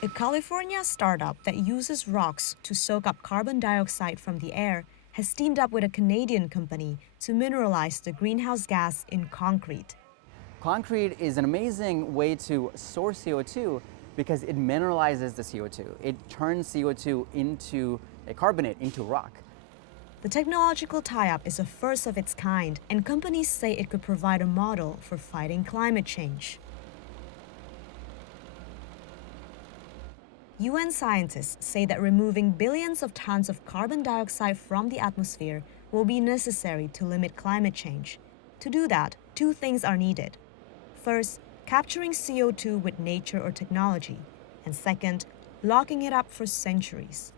A California startup that uses rocks to soak up carbon dioxide from the air has teamed up with a Canadian company to mineralize the greenhouse gas in concrete. Concrete is an amazing way to store CO2 because it mineralizes the CO2. It turns CO2 into a carbonate, into rock. The technological tie-up is a first of its kind, and companies say it could provide a model for fighting climate change. UN scientists say that removing billions of tons of carbon dioxide from the atmosphere will be necessary to limit climate change. To do that, two things are needed. First, capturing CO2 with nature or technology, and second, locking it up for centuries.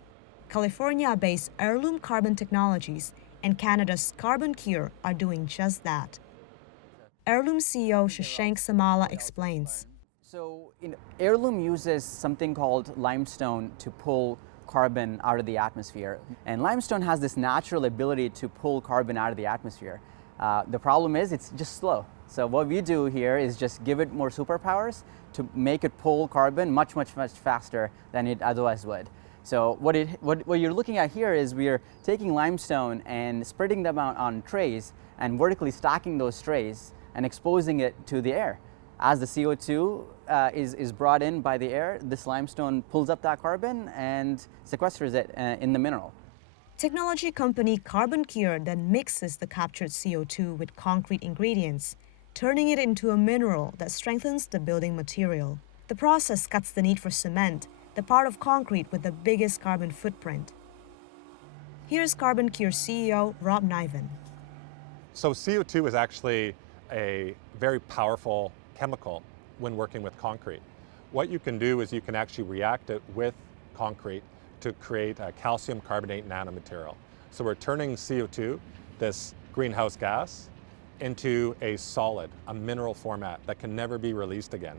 California-based Heirloom Carbon Technologies and Canada's CarbonCure are doing just that. Heirloom CEO Shashank Samala explains. So Heirloom uses something called limestone to pull carbon out of the atmosphere. And limestone has this natural ability to pull carbon out of the atmosphere. The problem is it's just slow. So what we do here is just give it more superpowers to make it pull carbon much faster than it otherwise would. So what you're looking at here is we are taking limestone and spreading them out on trays and vertically stacking those trays and exposing it to the air. As the CO2 is brought in by the air, this limestone pulls up that carbon and sequesters it in the mineral. Technology company CarbonCure then mixes the captured CO2 with concrete ingredients, turning it into a mineral that strengthens the building material. The process cuts the need for cement, the part of concrete with the biggest carbon footprint. Here's CarbonCure CEO Rob Niven. So CO2 is actually a very powerful chemical when working with concrete. What you can do is you can actually react it with concrete to create a calcium carbonate nanomaterial. So we're turning CO2, this greenhouse gas, into a solid, a mineral format that can never be released again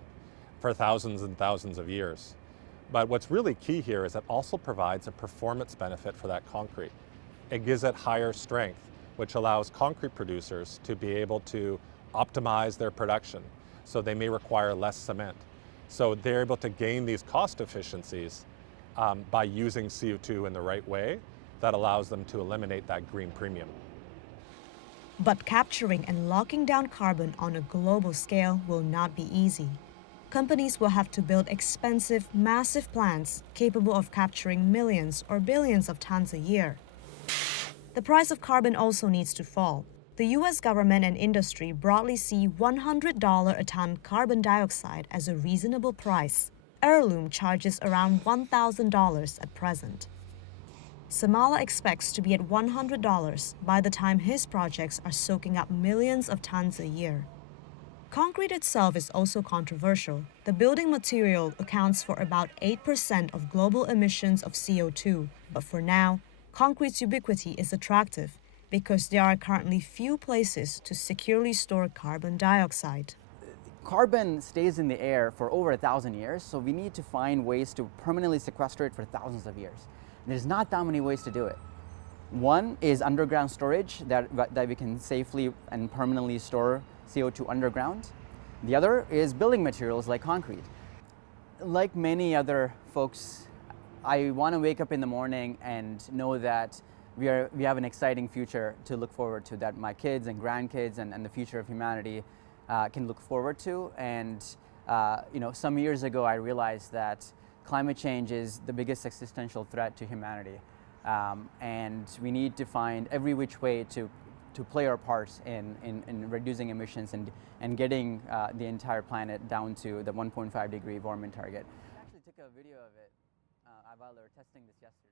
for thousands and thousands of years. But what's really key here is it also provides a performance benefit for that concrete. It gives it higher strength, which allows concrete producers to be able to optimize their production. So they may require less cement. So they're able to gain these cost efficiencies by using CO2 in the right way that allows them to eliminate that green premium. But capturing and locking down carbon on a global scale will not be easy. Companies will have to build expensive, massive plants capable of capturing millions or billions of tons a year. The price of carbon also needs to fall. The US government and industry broadly see $100 a ton carbon dioxide as a reasonable price. Heirloom charges around $1,000 at present. Samala expects to be at $100 by the time his projects are soaking up millions of tons a year. Concrete itself is also controversial. The building material accounts for about 8% of global emissions of CO2, but for now, concrete's ubiquity is attractive because there are currently few places to securely store carbon dioxide. Carbon stays in the air for over 1,000 years, so we need to find ways to permanently sequester it for thousands of years. There's not that many ways to do it. One is underground storage, that we can safely and permanently store CO2 underground. The other is building materials like concrete. Like many other folks, I want to wake up in the morning and know that we have an exciting future to look forward to, that my kids and grandkids and the future of humanity can look forward to. And some years ago I realized that climate change is the biggest existential threat to humanity. And we need to find every which way to play our parts in reducing emissions and getting the entire planet down to the 1.5 degree warming target. I actually took a video of it while they were testing this yesterday.